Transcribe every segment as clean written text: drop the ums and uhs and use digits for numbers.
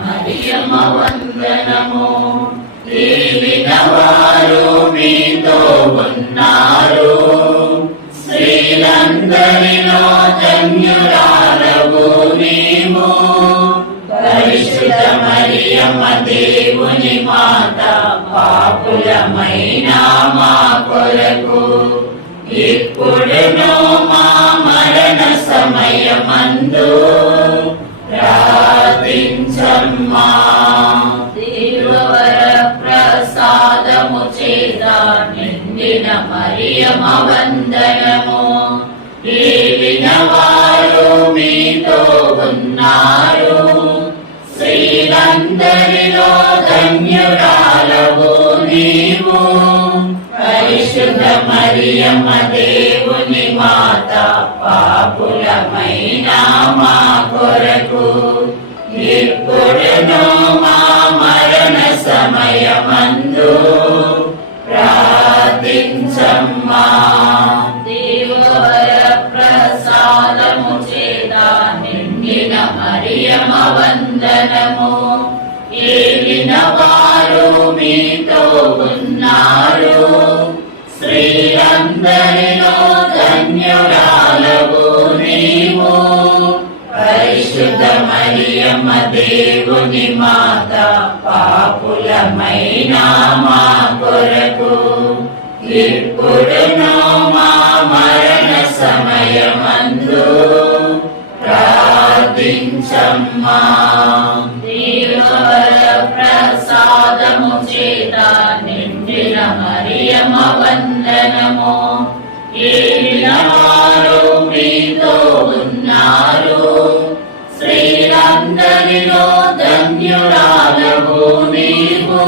మరియమ్మ వందనము. ఏలినవారు మీతో ఉన్నారు, స్త్రీలందరిలో ధన్యురాలవు నీవు. పరిశుద్ధ మరియమ్మ దేవుని మాత, పాపులమైన మా కొరకు ఇప్పుడును మా మరణ సమయమందు ప్రార్థించమ్మా. దేవవర ప్రసాదము చేత నిండిన మరియమ్మ వందనము. ఏలినవారు మీతో ఉన్నారు, స్త్రీలందరిలో ధన్యురాలవు నీవు. పరిశుద్ధ మరియమ్మ దేవుని మాత, పాపులమైన మా కొరకు ఇప్పుడును మా మరణ సమయమందు ప్రార్థించమ్మా. దేవవర ప్రసాదము చేత నిండిన మరియమ్మ వందనము. ఏలినవారు మీతో ఉన్నారు, స్త్రీలందరిలో ధన్యురాలవు నీవు. పరిశుద్ధ మరియమ్మ దేవుని మాత, పాపులమైన మా కొరకు ఇప్పుడును మా మరణ సమయమందు ప్రార్థించమ్మా. దేవవర ప్రసాదము చేత నిండిన మరియమ్మ వందనము. ఏలినవారు మీతో ఉన్నారు, స్త్రీలందరిలో ధన్యురాలవు నీవు.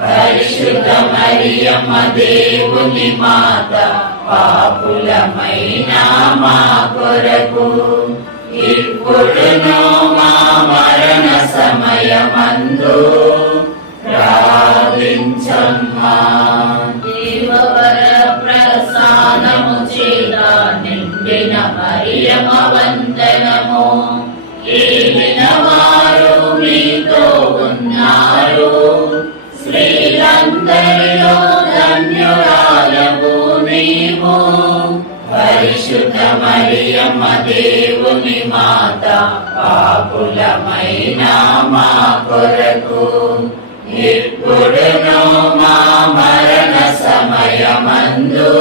పరిశుద్ధ మరియమ్మ దేవుని మాత, పాపులమైన మా కొరకు ఇప్పుడును మా మరణ సమయమందు ప్రార్థించమ్మా. దేవవర ప్రసాదము చేత నిండిన మరియమ్మ వందనము. ఏలినవారు మీతో ఉన్నారు, స్త్రీలందరిలో ధన్యురాలవు నీవు. పరిశుద్ధ మరియమ్మ దేవుని మాత, పాపులమైన మా కొరకు ఇప్పుడును మా మరణ సమయమందు